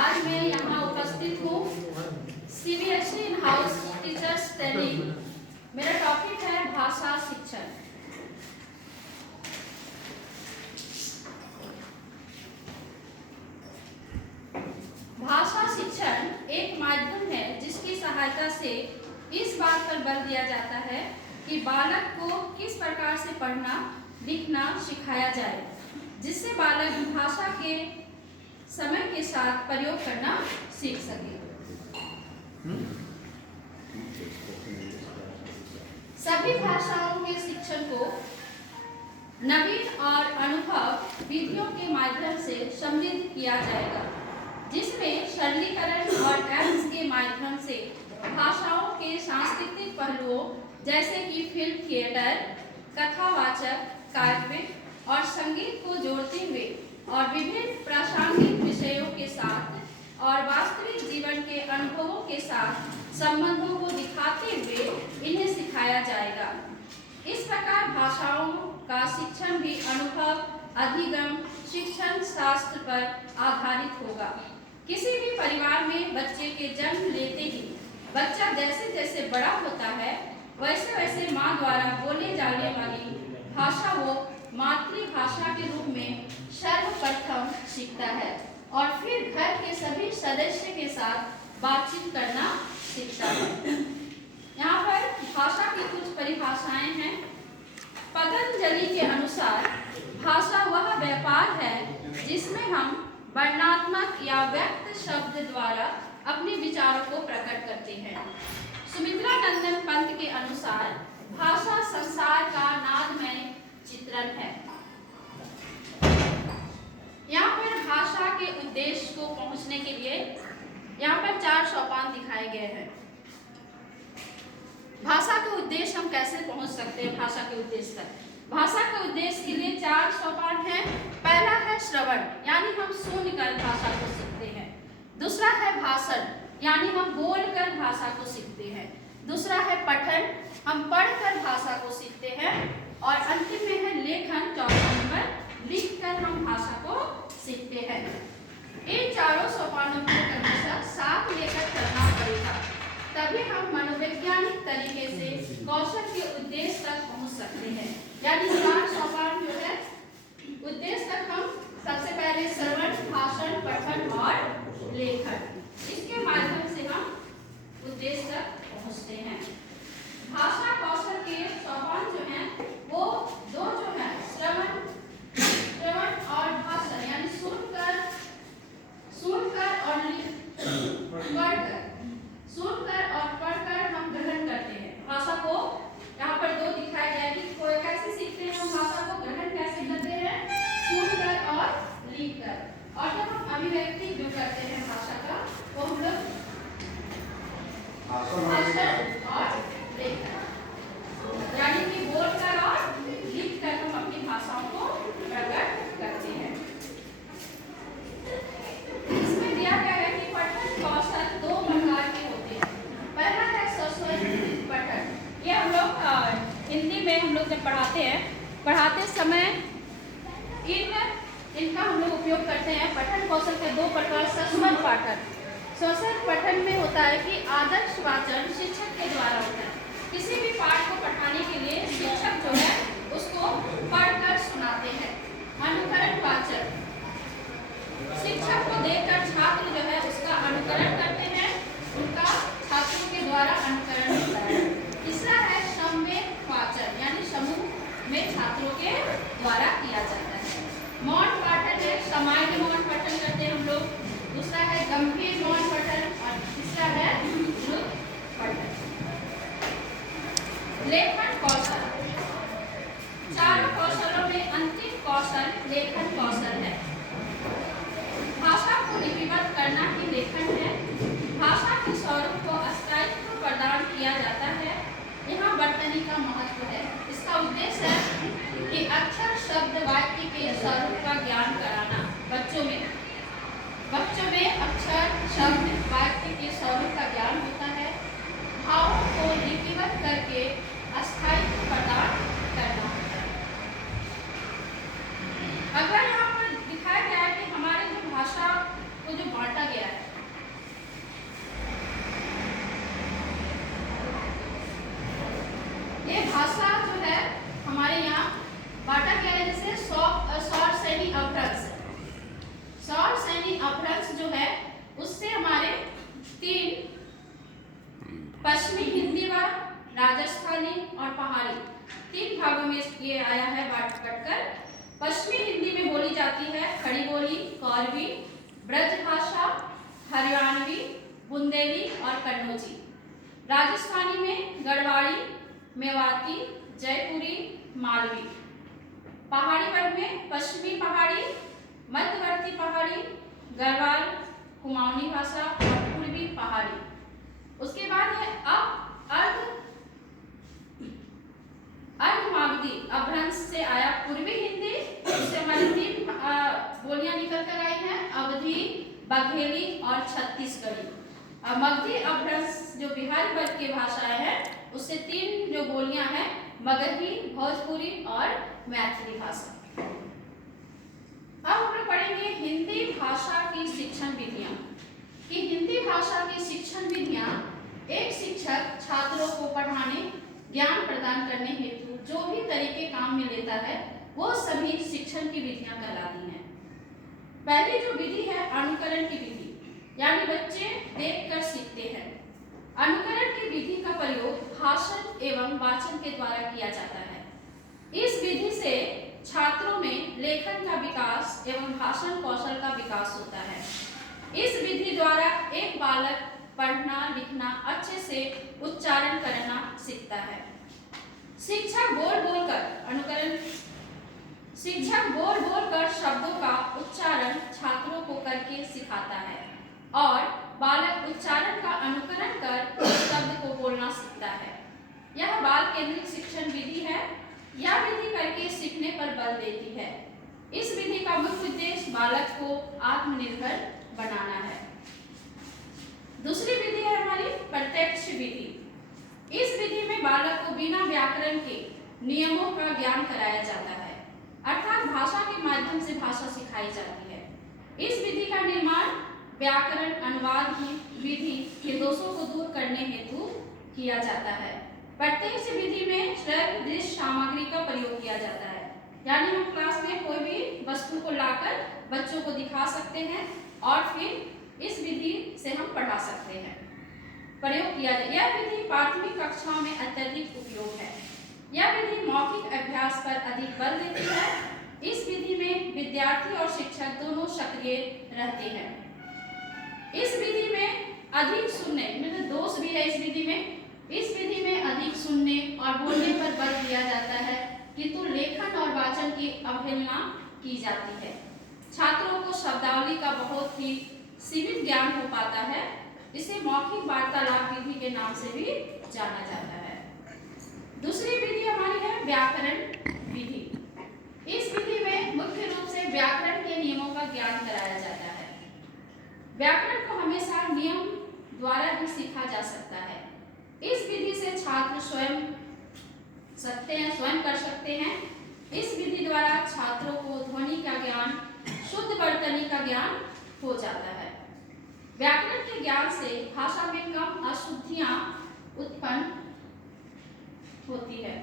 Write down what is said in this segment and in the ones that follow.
आज मैं यहाँ उपस्थित हूँ CBSE in house teachers training. मेरा टॉपिक है भाषा शिक्षण। भाषा शिक्षण एक माध्यम है जिसकी सहायता से इस बात पर बल दिया जाता है कि बालक को किस प्रकार से पढ़ना लिखना सिखाया जाए, जिससे बालक भाषा के समय के साथ प्रयोग करना सीख सके। सभी भाषाओं के शिक्षण को नवीन और अनुभव विधियों के माध्यम से समृद्ध किया जाएगा, जिसमें सरलीकरण और एप्स के माध्यम से भाषाओं के सांस्कृतिक पहलुओं जैसे कि फिल्म थिएटर, कथावाचक, काव्य और संगीत को जोड़ते हुए और विभिन्न प्रासंगिक विषयों के साथ और वास्तविक जीवन के अनुभवों के साथ संबंधों को दिखाते हुए इन्हें सिखाया जाएगा। इस प्रकार भाषाओं का शिक्षण भी अनुभव अधिगम शिक्षण शास्त्र पर आधारित होगा। किसी भी परिवार में बच्चे के जन्म लेते ही बच्चा जैसे जैसे बड़ा होता है वैसे वैसे माँ द्वारा बोले जाने वाली भाषा वो मातृभाषा के रूप में सर्वप्रथम सीखता है और फिर घर के सभी सदस्य के साथ बातचीत करना सीखता है। यहाँ पर भाषा की कुछ परिभाषाएं हैं। पतंजलि के अनुसार भाषा वह व्यापार है जिसमें हम वर्णनात्मक या व्यक्त शब्द द्वारा अपने विचारों को प्रकट करते हैं। सुमित्रा नंदन पंत के अनुसार भाषा संसार का नादमय चित्रण है। यहाँ पर भाषा के उद्देश्य को पहुंचने के लिए यहाँ पर 4 सोपान दिखाए गए हैं। भाषा के उद्देश्य हम कैसे पहुंच सकते हैं भाषा के उद्देश्य तक। भाषा के उद्देश्य के लिए 4 सोपान हैं। पहला है श्रवण, यानी हम सुनकर भाषा को सीखते हैं। दूसरा है भाषण, यानी हम बोलकर भाषा को सीखते हैं। दूसरा है पठन, हम पढ़कर भाषा को सीखते हैं। और अंतिम में है लेखन, 4वां नंबर, लिखकर हम भाषा को सीखते हैं। इन चारों सोपानों को क्रमशः साथ लेकर चलना पड़ेगा, तभी हम मनोवैज्ञानिक तरीके से कौशल के उद्देश्य तक पहुंच सकते हैं। यानी 4 सोपान जो है उद्देश्य तक हम सबसे पहले श्रवण, भाषण, पठन और लेखन, इसके माध्यम से हम उद्देश्य तक पहुंचते हैं। भाषा कौशल के सोपान जो हैं वो 2 जो है श्रवण और भाषण, यानी सुनकर और पढ़कर हम ग्रहण करते हैं भाषा को। यहाँ पर 2 दिखाए गए कि कोई कैसे सीखते हैं हम भाषा को, ग्रहण कैसे करते हैं, सुनकर और लिखकर। और जब हम अभिव्यक्ति जो करते हैं भाषा का वो हम लोग भाषण और लेखन, यानी कि बोलकर और लिखकर हम अपनी भाषाओं को प्रकट करते हैं। इसमें दिया गया है कि पठन कौशल 2 प्रकार के होते हैं। पहला है स्वस्वरित पठन। ये हम लोग हिंदी में हम लोग जब पढ़ाते समय इनका हम लोग उपयोग करते हैं। पठन कौशल के 2 प्रकार। स्वस्वर पाठन, स्वस्वर पठन में होता है कि आदर्श वाचन शिक्षक के द्वारा होता है। किसी भी पाठ को पढ़ाने के लिए शिक्षक जो है उसको पढ़कर सुनाते हैं। अनुकरण वाचन, शिक्षक को देखकर छात्र जो है उसका अनुकरण करते हैं, उनका छात्रों के द्वारा अनुकरण होता है। तीसरा है सम्यक वाचन, यानी समूह में छात्रों के द्वारा किया जाता है। मौन पाठन है, सामान्य मौन पठन करते हैं हम लोग। दूसरा है गंभीर मौन पठन और तीसरा है द्रुत पठन। लेखन कौशल, 4 कौशलों में अंतिम कौशल लेखन कौशल है। भाषा को लिपिबद्ध करना ही लेखन है। भाषा के स्वरूप को स्थायित्व प्रदान किया जाता है। यहाँ वर्तनी का महत्व है। इसका उद्देश्य है कि अक्षर शब्द वाक्य के स्वरूप का ज्ञान कराना बच्चों में अक्षर शब्द वाक्य के स्वरूप का ज्ञान होता है। भावों को लिपिबद्ध करके स्थायित्व प्रदान करना होता है। अगर यहाँ पर दिखाया गया है कि हमारे जो भाषा को जो बांटा गया है अपभ्रंश जो है उससे हमारे 3 पश्चिमी हिंदी व राजस्थानी और पहाड़ी 3 भागों में ये आया है बांटकर। पश्चिमी हिंदी में बोली जाती है खड़ी बोली, कौरवी, ब्रज भाषा, हरियाणवी, बुंदेली और कन्नौजी। राजस्थानी में गढ़वाड़ी, मेवाती, जयपुरी, मालवी। पहाड़ी वर्ग में पश्चिमी पहाड़ी, मध्यवर्ती पहाड़ी, गढ़वाल, कुमाऊनी भाषा और पूर्वी पहाड़ी। उसके बाद है अर्धमागधी अपभ्रंश से आया पूर्वी हिंदी। उससे हमारी 3 बोलियां निकल कर आई हैं, अवधी, बघेली और छत्तीसगढ़ी। अब मगधी अपभ्रंश जो बिहारी वर्ग की भाषाएं हैं उससे 3 जो बोलियां हैं मगही, भोजपुरी और मैथिली भाषा। अब हम लोग पढ़ेंगे हिंदी भाषा की शिक्षण विधियां। कि हिंदी भाषा की शिक्षण विधियां एक शिक्षक छात्रों को पढ़ाने, ज्ञान प्रदान करने हेतु जो भी तरीके काम में लेता है वो सभी शिक्षण की विधियां कहलाती हैं। पहली जो विधि है अनुकरण की विधि, यानी बच्चे देखकर सीखते हैं। अनुकरण की विधि का प्रयोग भाषण एवं वाचन के द्वारा किया जाता है। इस विधि से छात्रों में लेखन का विकास एवं भाषण कौशल का विकास होता है। इस विधि द्वारा एक बालक पढ़ना लिखना अच्छे से उच्चारण करना सीखता है। शिक्षक बोल बोल कर शब्दों का उच्चारण छात्रों को करके सिखाता है और बालक उच्चारण का अनुकरण कर शब्द को बोलना सीखता है। यह बाल केंद्रित शिक्षण विधि है। यह विधि करके सीखने पर बल देती है। इस विधि का मुख्य उद्देश्य बालक को आत्मनिर्भर बनाना है। दूसरी विधि है हमारी प्रत्यक्ष विधि। इस विधि में बालक को बिना व्याकरण के नियमों का ज्ञान कराया जाता है, अर्थात भाषा के माध्यम से भाषा सिखाई जाती है। इस विधि का निर्माण व्याकरण अनुवाद की विधि के दोषों को दूर करने हेतु किया जाता है। प्रत्यक्ष विधि में श्रव्य दृश्य सामग्री का प्रयोग किया जाता है, यानी हम क्लास में कोई भी वस्तु को लाकर बच्चों को दिखा सकते हैं और फिर इस विधि से हम पढ़ा सकते हैं, प्रयोग किया जाए। यह विधि प्राथमिक कक्षाओं में अत्यधिक उपयोग है। यह विधि मौखिक अभ्यास पर अधिक बल देती है। इस विधि में विद्यार्थी और शिक्षक दोनों सक्रिय रहते हैं। इस विधि में अधिक सुनने, मतलब दोष भी है इस विधि में। इस विधि में अधिक सुनने और बोलने पर बल दिया जाता है, किंतु लेखन और वाचन की अवहेलना की जाती है। छात्रों को शब्दावली का बहुत ही सीमित ज्ञान हो पाता है। इसे मौखिक वार्तालाप विधि के नाम से भी जाना जाता है। दूसरी विधि हमारी है व्याकरण विधि। इस विधि में मुख्य रूप से व्याकरण के नियमों का ज्ञान कराया जाता है। व्याकरण को हमेशा नियम द्वारा ही सीखा जा सकता है। इस विधि से छात्र स्वयं कर सकते हैं। इस विधि द्वारा छात्रों को ध्वनि का ज्ञान, शुद्ध वर्तनी का ज्ञान हो जाता है। व्याकरण के ज्ञान से भाषा में कम अशुद्धियां उत्पन्न होती है।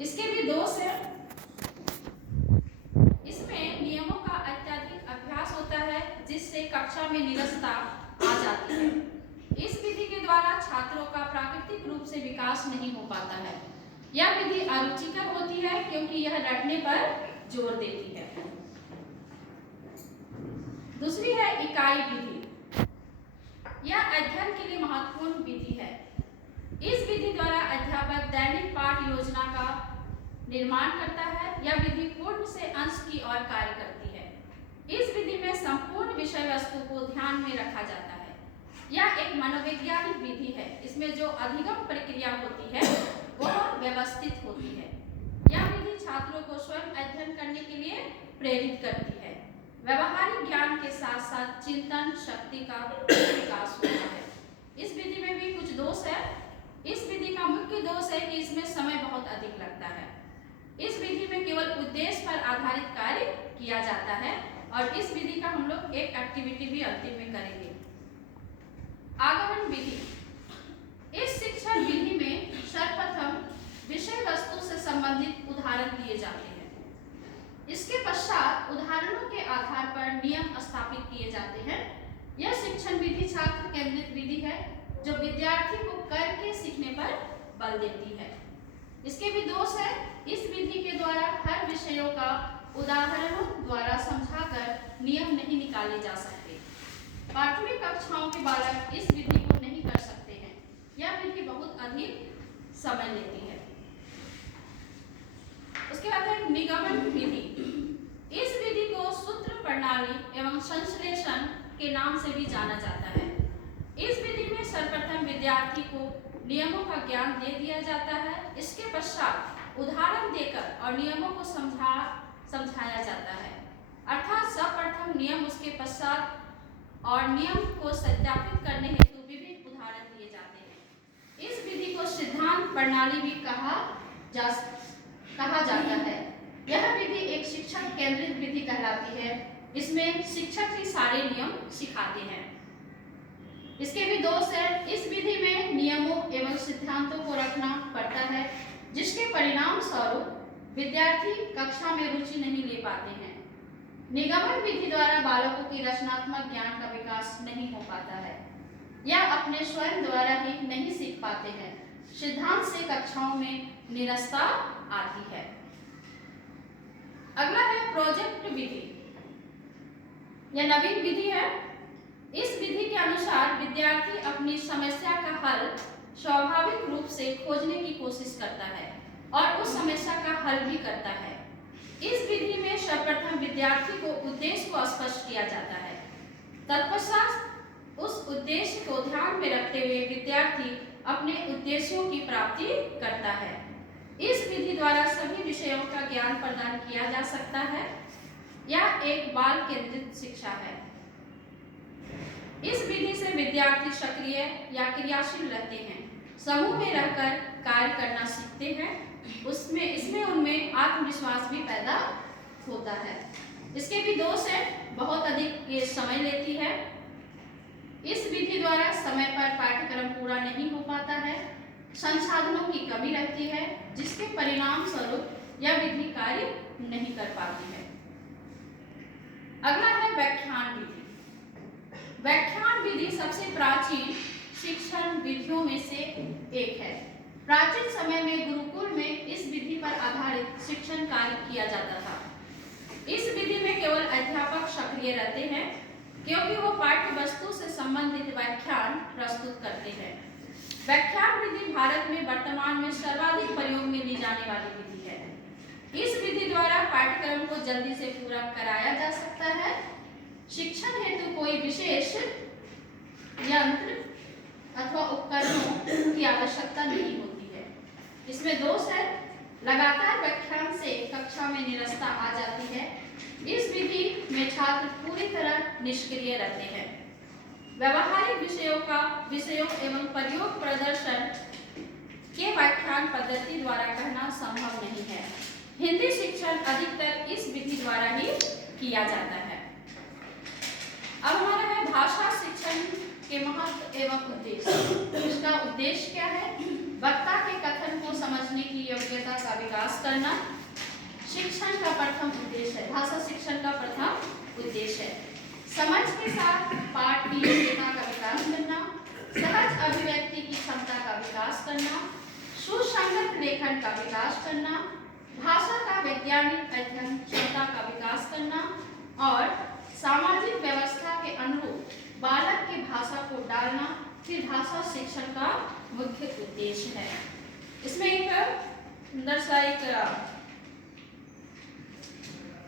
इसके भी दोष है। इसमें नियमों का अत्यधिक अभ्यास होता है, जिससे कक्षा में नीरसता आ जाती है। इस विधि के द्वारा छात्रों का प्राकृतिक रूप से विकास नहीं हो पाता है। यह विधि अरुचिकर होती है क्योंकि यह रटने पर जोर देती है। दूसरी है इकाई विधि। यह अध्ययन के लिए महत्वपूर्ण विधि है। इस विधि द्वारा अध्यापक दैनिक पाठ योजना का निर्माण करता है। यह विधि पूर्ण से अंश की ओर कार्य करती है। इस विधि में संपूर्ण विषय वस्तु को ध्यान में रखा जाता है। यह एक मनोवैज्ञानिक विधि है। इसमें जो अधिगम प्रक्रिया होती है वह व्यवस्थित होती है। यह विधि छात्रों को स्वयं अध्ययन करने के लिए प्रेरित करती है। व्यवहारिक ज्ञान के साथ साथ चिंतन शक्ति का विकास होता है। इस विधि में भी कुछ दोष है। इस विधि का मुख्य दोष है कि इसमें समय बहुत अधिक लगता है। इस विधि में केवल उद्देश्य पर आधारित कार्य किया जाता है और इस विधि का हम लोग एक एक्टिविटी भी अंतिम में करेंगे। आगमन विधि। इस शिक्षण विधि में सर्वप्रथम विषय वस्तु से संबंधित उदाहरण दिए जाते हैं। इसके किए जाते हैं। यह शिक्षण विधि छात्र केंद्रित विधि है जो विद्यार्थी को करके सीखने पर बल देती है। इसके भी दोष है, इस विधि के द्वारा हर विषयों का उदाहरणों द्वारा समझाकर नियम नहीं निकाले जा सकते। प्राथमिक कक्षाओं के बालक इस विधि को नहीं कर सकते हैं। यह विधि बहुत अधिक समय लेती है। उसके बाद है निगमन विधि। इस विधि को सूत्र प्रणाली एवं संश्लेषण के नाम से भी जाना जाता है। इस विधि में सर्वप्रथम विद्यार्थी को नियमों का ज्ञान दे दिया जाता है। इसके पश्चात उदाहरण देकर और नियमों को समझाया जाता है, अर्थात सर्वप्रथम नियम, उसके पश्चात और नियम को सत्यापित करने हेतु विभिन्न उदाहरण दिए जाते हैं। इस विधि को सिद्धांत प्रणाली भी कहा जाता है। यह विधि एक शिक्षक केंद्रित विधि कहलाती है। इसमें शिक्षक ही सारे नियम सिखाते हैं। इसके भी दोष है, इस विधि में नियमों एवं सिद्धांतों को रखना पड़ता है, जिसके परिणाम स्वरूप विद्यार्थी कक्षा में रुचि नहीं ले पाते हैं। निगमन विधि द्वारा बालकों की रचनात्मक ज्ञान का विकास नहीं हो पाता है। यह अपने स्वयं द्वारा ही नहीं सीख पाते हैं। सिद्धांत से कक्षाओं में निरस्ता आती है। अगला है प्रोजेक्ट विधि। यह नवीन विधि है। इस विधि के अनुसार विद्यार्थी अपनी समस्या का हल स्वाभाविक रूप से खोजने की कोशिश करता है और उस समस्या का हल भी करता है। इस विधि में सर्वप्रथम विद्यार्थी को उद्देश्य को स्पष्ट किया जाता है। तत्पश्चात उस उद्देश्य को ध्यान में रखते हुए विद्यार्थी अपने उद्देश्यों की प्राप्ति करता है। इस विधि द्वारा सभी विषयों का ज्ञान प्रदान किया जा सकता है। यह एक बाल केंद्रित शिक्षा है। इस विधि से विद्यार्थी सक्रिय या क्रियाशील रहते हैं, समूह में रहकर कार्य करना सीखते हैं। इसमें उनमें आत्मविश्वास भी पैदा होता है। इसके भी दोष है, बहुत अधिक ये समय लेती है। इस विधि द्वारा समय पर पाठ्यक्रम पूरा नहीं हो पाता है। संसाधनों की कमी रहती है, जिसके परिणाम स्वरूप यह विधि कार्य नहीं कर पाती है। अगला है व्याख्यान विधि। व्याख्यान विधि सबसे प्राचीन शिक्षण विधियों में से एक है। प्राचीन समय में गुरुकुल में इस विधि पर आधारित शिक्षण कार्य किया जाता था। इस विधि में केवल अध्यापक सक्रिय रहते हैं, क्योंकि वो पाठ्य वस्तु से संबंधित व्याख्यान प्रस्तुत करते हैं। व्याख्यान विधि भारत में वर्तमान में सर्वाधिक प्रयोग में ली जाने वाली विधि है। इस विधि द्वारा पाठ्यक्रम को जल्दी से पूरा कराया जा सकता है। शिक्षण हेतु कोई विशेष यंत्र अथवा उपकरणों की आवश्यकता नहीं होती है। इसमें दोष है, लगातार व्याख्यान से कक्षा में निरस्ता आ जाती है। इस विधि में छात्र पूरी तरह निष्क्रिय रहते हैं। व्यवहारिक विषयों एवं प्रयोग प्रदर्शन के व्याख्यान पद्धति द्वारा कहना संभव नहीं है। हिंदी शिक्षण अधिकतर इस विधि द्वारा ही किया जाता है। अब हमारा है भाषा शिक्षण के महत्व एवं उद्देश्य। इसका उद्देश्य क्या है? वक्ता के कथन को समझने की योग्यता का विकास करना शिक्षण का प्रथम उद्देश्य है। भाषा शिक्षण का प्रथम उद्देश्य है। समझ के साथ पाठ की योग्यता का विकास करना, सहज अभिव्यक्ति की क्षमता का विकास करना, सुसंगत लेखन का विकास करना, भाषा का वैज्ञानिक अध्ययन क्षमता का विकास करना और सामाजिक व्यवस्था के अनुरूप बालक की भाषा को डालना फिर भाषा शिक्षण का मुख्य उद्देश्य है। इसमें एक सुंदर सा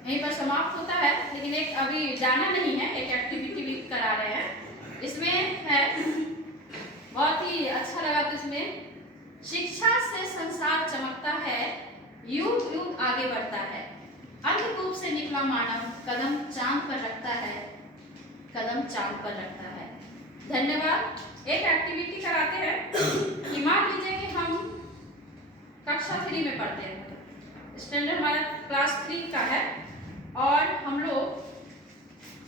यहीं पर समाप्त होता है, लेकिन एक अभी जाना नहीं है, एक एक्टिविटी भी करा रहे हैं। इसमें है बहुत ही अच्छा लगा। तो इसमें शिक्षा से संसार चमकता है, युग युग आगे बढ़ता है, अंधकूप से निकला मानव कदम चांद पर रखता है, कदम चांद पर रखता है। धन्यवाद। एक एक्टिविटी कराते हैं कि मान लीजिए कि हम कक्षा 3 में पढ़ते हैं, स्टैंडर्ड हमारा क्लास 3 का है और हम लोग,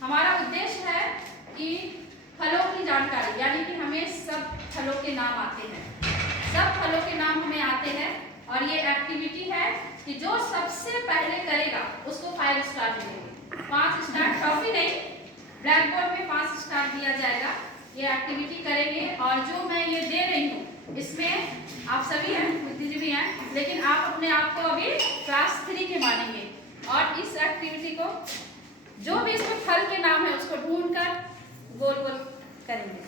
हमारा उद्देश्य है कि फलों की जानकारी, यानी कि हमें सब फलों के नाम आते हैं, सब फलों के नाम हमें आते हैं और ये एक्टिविटी है कि जो सबसे पहले करेगा उसको 5 स्टार मिलेंगे। 5 स्टार ट्रॉफी नहीं, ब्लैक बोर्ड में 5 स्टार दिया जाएगा। ये एक्टिविटी करेंगे और जो मैं ये दे रही हूँ इसमें आप सभी हैं, बुद्धिजीवी भी हैं, लेकिन आप अपने आप को अभी क्लास 3 के मानेंगे और इस एक्टिविटी को जो भी इसमें फल के नाम है उसको ढूंढकर गोल गोल करेंगे।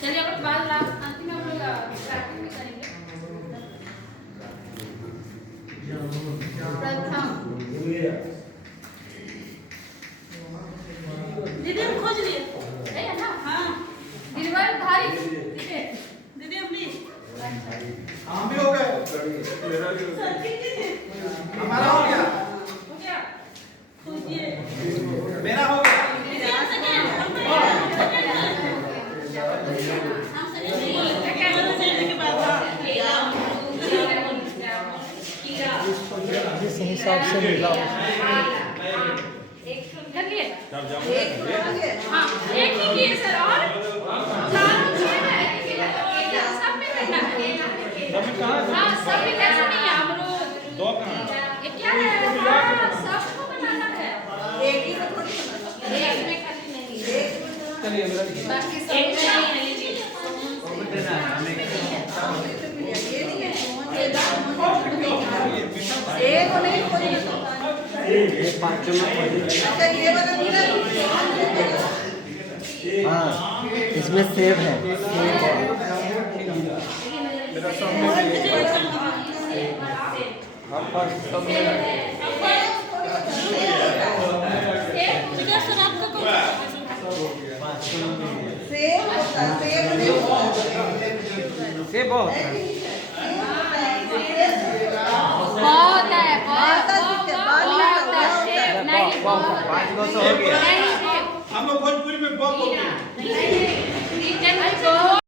चलिए अब बाद अंतिम हम लोग प्रैक्टिस करेंगे। प्रथम दीदी हम खोज लिए है ना? हाँ गिरवलधारी दीदी हम भी हम भी हो गए, हमारा हो गया, हो गया। खोजिए मेरा हो गया। दीदी हम सेकंड के बाद जिस हिसाब से मिला कर लिए? हाँ एक ही किए सर और चारों किए ना, एक ही सब में करना है। हाँ सब में कैसे नहीं है अमरूद दो कहाँ? ये क्या है? हाँ सबको बनाना है। एक में खाली नहीं है। चलिए मेरा बाकी सब में ये पाँचों में हाँ इसमें सेब है, सेब है। सर आपका कौन सेब बहुत बहुत है, बहुत है, सेब नहीं बहुत है। पाँच गो तो हो गया। नहीं सेब हम लोग भोजपुरी में बहुत बोलते हैं।